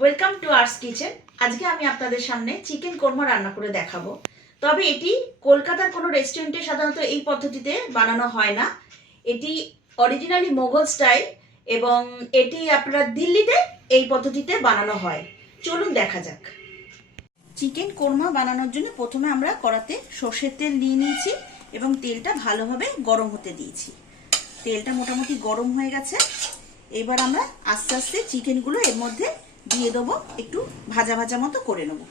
Welcome to arts kitchen. আজকে আমি আপনাদের সামনে চিকেন কোরমা রান্না করে দেখাবো। তবে এটি কলকাতার কোনো রেস্টুরেন্টে সাধারণত এই পদ্ধতিতে বানানো হয় না। এটি অরিজিনালি মোগল স্টাইল এবং এটি আপনারা দিল্লিতে এই পদ্ধতিতে বানানো হয়। চলুন দেখা যাক। চিকেন কোরমা বানানোর জন্য প্রথমে আমরা কড়াতে সর্ষের তেল নিয়ে নিয়েছি এবং তেলটা ভালোভাবে গরম হতে দিয়েছি। তেলটা মোটামুটি গরম হয়ে গেছে। এবার আমরা আস্তে আস্তে চিকেনগুলো এর মধ্যে দিয়ে দেবো, একটু ভাজা ভাজা মতো করে নেব।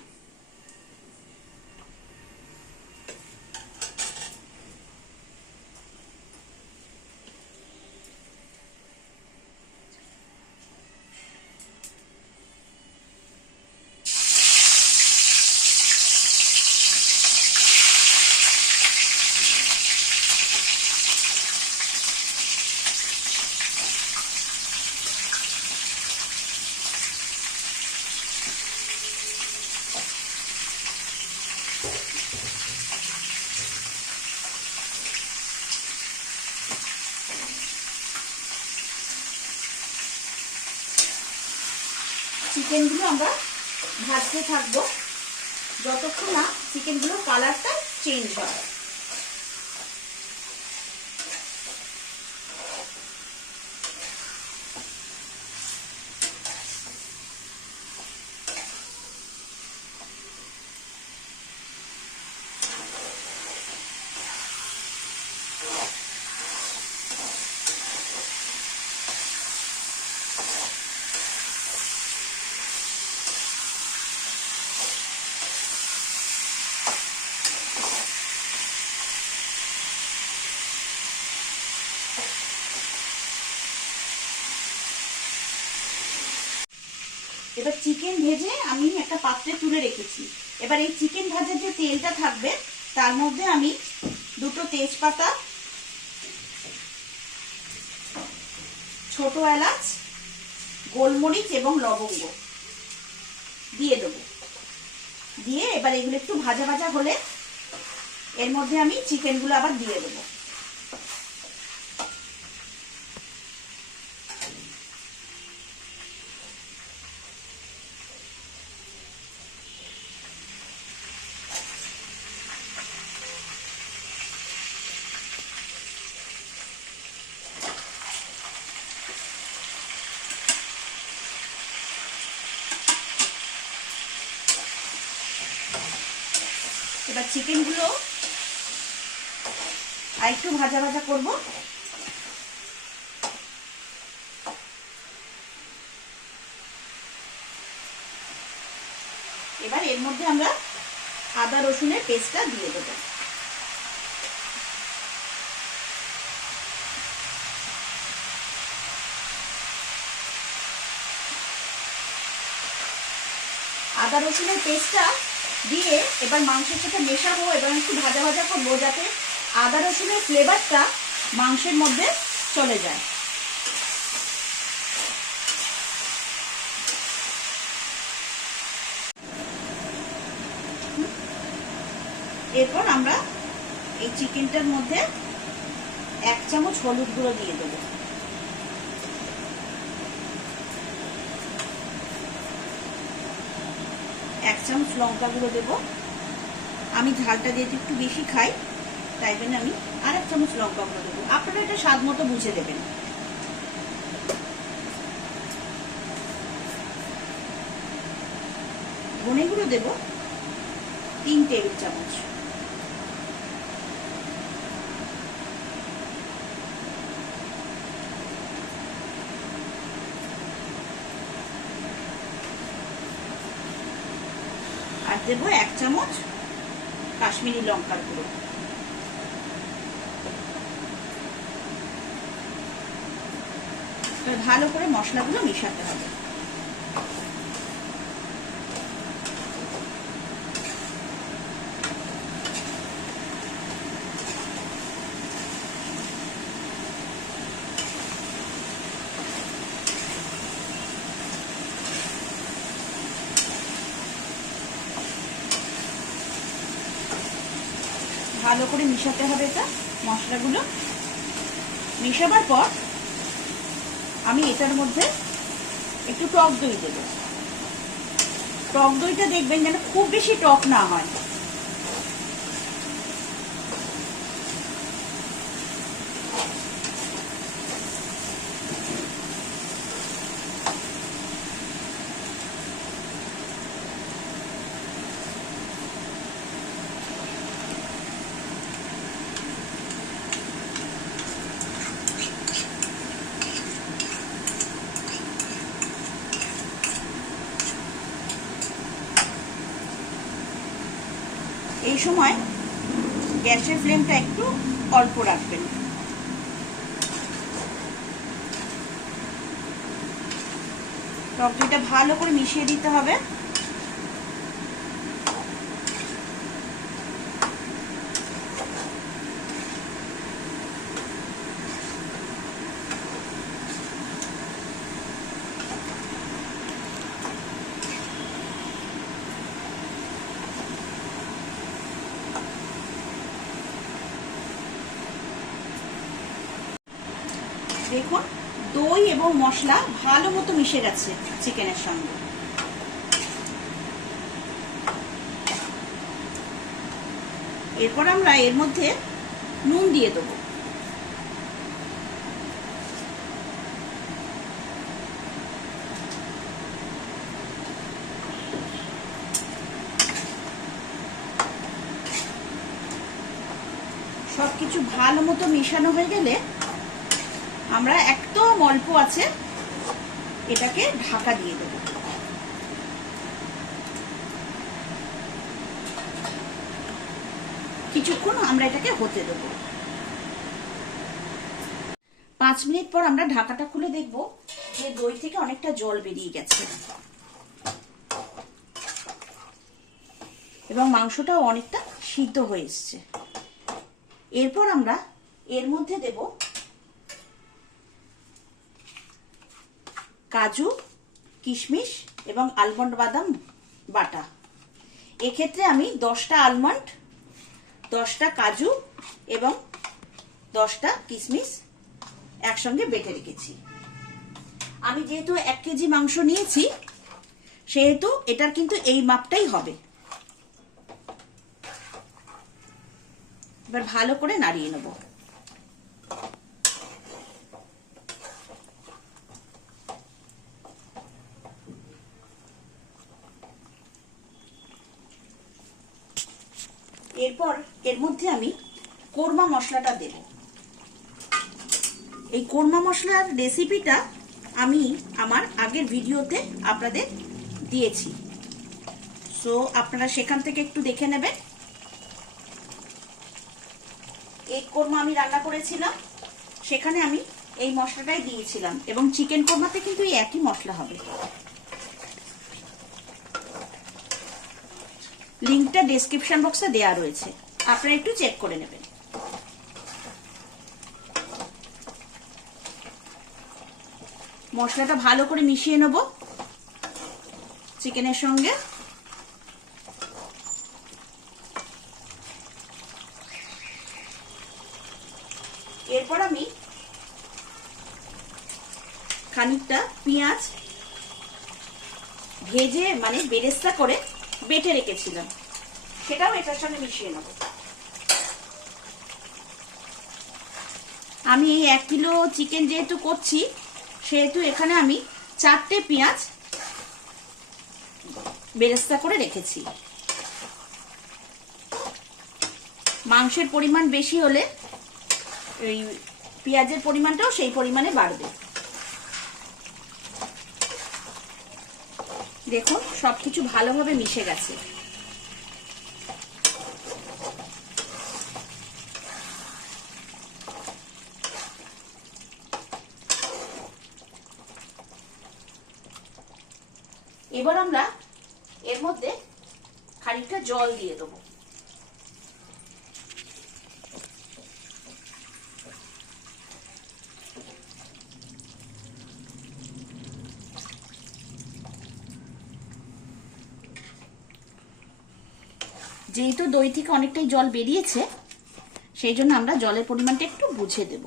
চিকেনগুলো আমরা ভাজতে থাকবো যতক্ষণ না চিকেনগুলোর কালারটা চেঞ্জ হয়। এবার চিকেন ভেজে আমি একটা পাত্রে তুলে রেখেছি। এবার এই চিকেন ভাজার যে তেলটা থাকবে তার মধ্যে আমি দুটো তেজপাতা, ছোট এলাচ, গোলমরিচ এবং লবঙ্গ দিয়ে দেবো। দিয়ে এবার এগুলো একটু ভাজা ভাজা হলে এর মধ্যে আমি চিকেনগুলো আবার দিয়ে দেবো। এবার চিকেনগুলো আর একটু ভাজা ভাজা করব। এবার এর মধ্যে আমরা আদা রসুনের পেস্টটা দিয়ে দেব। আদা রসুনের পেস্টটা দিয়ে এবার মাংসের সাথে মেশাবো এবং একটু ভাজা ভাজা করবো যাতে আদা রসুনের ফ্লেভারটা মাংসের মধ্যে চলে যায়। এরপর আমরা এই চিকেনটার মধ্যে 1 চামচ হলুদ গুঁড়ো দিয়ে দেবো, 1 চামচ লঙ্কা গুঁড়ো দেবো। আমি ঝালটা যেহেতু একটু বেশি খাই তাই জন্য আমি আর 1 চামচ লঙ্কা গুঁড়ো দেবো। আপনারা এটা স্বাদ মতো বুঝে দেবেন। ধনে গুঁড়ো দেবো 3 টেবিল চামচ। আর দেবো 1 চামচ কাশ্মীরি লঙ্কার গুঁড়ো। ভালো করে মশলাগুলো মেশাতে হবে। ভালো করে মিশাতে হবে এটা মশলাগুলো। মেশাবার পর আমি এটার মধ্যে একটু টক দই দেবো। টক দইটা দেখবেন যেন খুব বেশি টক না হয়। এই সময় গ্যাসের ফ্লেমটা একটু অল্প রাখবেন। টক দইটা ভালো করে মিশিয়ে দিতে হবে। দেখুন দই এবং মশলা ভালো মতো মিশে গেছে চিকেনের সঙ্গে। এরপর আমরা এর মধ্যে নুন দিয়ে দেবো। সবকিছু ভালো মতো মেশানো হয়ে গেলে আমরা একদম অল্প আছে এটাকে ঢাকা দিয়ে দেব। কিছুক্ষণ আমরা এটাকে হতে দেব। 5 মিনিট পর আমরা ঢাকাটা খুলে দেখব যে দই থেকে অনেকটা জল বেরিয়ে গেছে এবং মাংসটাও অনেকটা সিদ্ধ হয়ে এসছে। এরপর আমরা এর মধ্যে দেব কাজু, কিশমিশ এবং আলমন্ড বাদাম বাটা। এক্ষেত্রে আমি 10টা আলমন্ড, 10টা কাজু এবং 10টা কিশমিশ একসঙ্গে বেটে রেখেছি। আমি যেহেতু 1 কেজি মাংস নিয়েছি সেহেতু এটার কিন্তু এই মাপটাই হবে। এবার ভালো করে নাড়িয়ে নেব। এরপর এর মধ্যে আমি কোরমা মশলাটা দেব। এই কোরমা মশলার রেসিপিটা আমি আমার আগের ভিডিওতে আপনাদের দিয়েছি, সো আপনারা সেখান থেকে একটু দেখে নেবেন। এই কোরমা আমি রান্না করেছিলাম, সেখানে আমি এই মশলাটাই দিয়েছিলাম এবং চিকেন কোরমাতে কিন্তু এই একই মশলা হবে। লিংকটা ডেসক্রিপশন বক্সে দেওয়া রয়েছে, আপনারা একটু চেক করে নেবেন। মশলাটা ভালো করে মিশিয়ে নেব চিকেনের সঙ্গে। এরপর আমি খানিকটা পেঁয়াজ ভেজে মানে বেরেস্তা করে বেটে রেখেছিলাম, সেটাও এটার সঙ্গে মিশিয়ে নেব। আমি এই 1 কিলো চিকেন যেহেতু করছি সেহেতু এখানে আমি 4টে পেঁয়াজ বেরেস্তা করে রেখেছি। মাংসের পরিমাণ বেশি হলে এই পেঁয়াজের পরিমাণটাও সেই পরিমাণে বাড়বে। দেখুন সবকিছু ভালোভাবে মিশে গেছে। এবার আমরা এর মধ্যে খানিকটা জল দিয়ে দেবো। যেহেতু দই থেকে অনেকটাই জল বেরিয়েছে সেই জন্য আমরা জলের পরিমাণটা একটু বুঝে দেব,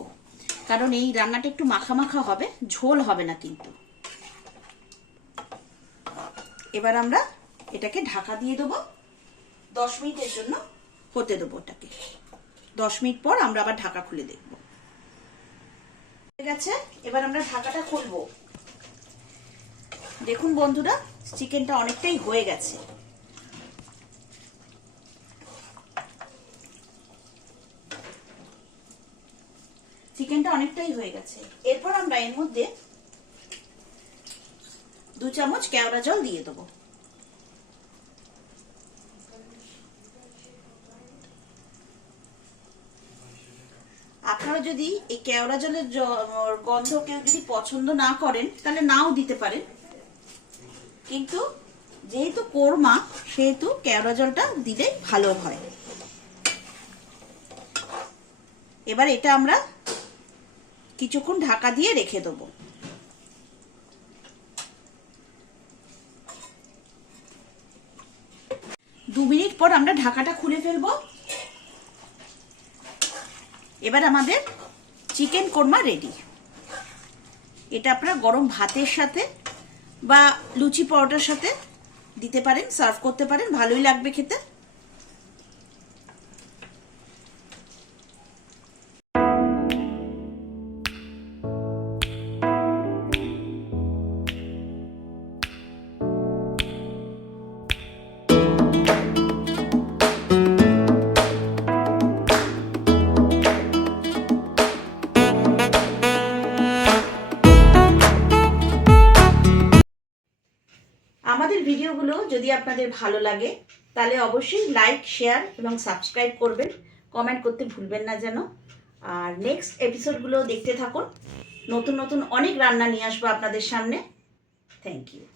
কারণ এই রান্নাটা একটু মাখা মাখা হবে, ঝোল হবে না কিন্তু। এবার আমরা এটাকে ঢাকা দিয়ে দেবো, 10 মিনিটের জন্য হতে দেবো ওটাকে। 10 মিনিট পর আমরা আবার ঢাকা খুলে দেখব। ঠিক আছে, এবার আমরা ঢাকাটা খুলবো। দেখুন বন্ধুরা, চিকেনটা অনেকটাই হয়ে গেছে। চিকেনটা অনেকটাই হয়ে গেছে। এরপর আমরা এর মধ্যে 2 চামচ কেওড়া জল দিয়ে দেবো। আপনারা যদি এই কেওড়া জলের গন্ধ কেউ যদি পছন্দ না করেন তাহলে নাও দিতে পারেন, কিন্তু যেহেতু কোরমা সেহেতু কেওড়া জলটা দিলে ভালো হয়। এবার এটা আমরা কিছুক্ষণ ঢাকা দিয়ে রেখে দেবো। 2 মিনিট পর আমরা ঢাকাটা খুলে ফেলবো। এবার আমাদের চিকেন কোরমা রেডি। এটা আপনারা গরম ভাতের সাথে বা লুচি পরোটার সাথে দিতে পারেন, সার্ভ করতে পারেন, ভালোই লাগবে খেতে। আমাদের ভিডিওগুলো যদি আপনাদের ভালো লাগে তাহলে অবশ্যই লাইক, শেয়ার এবং সাবস্ক্রাইব করবেন, কমেন্ট করতে ভুলবেন না যেন। আর নেক্সট এপিসোডগুলো দেখতে থাকুন, নতুন নতুন অনেক রান্না নিয়ে আসবো আপনাদের সামনে। Thank you.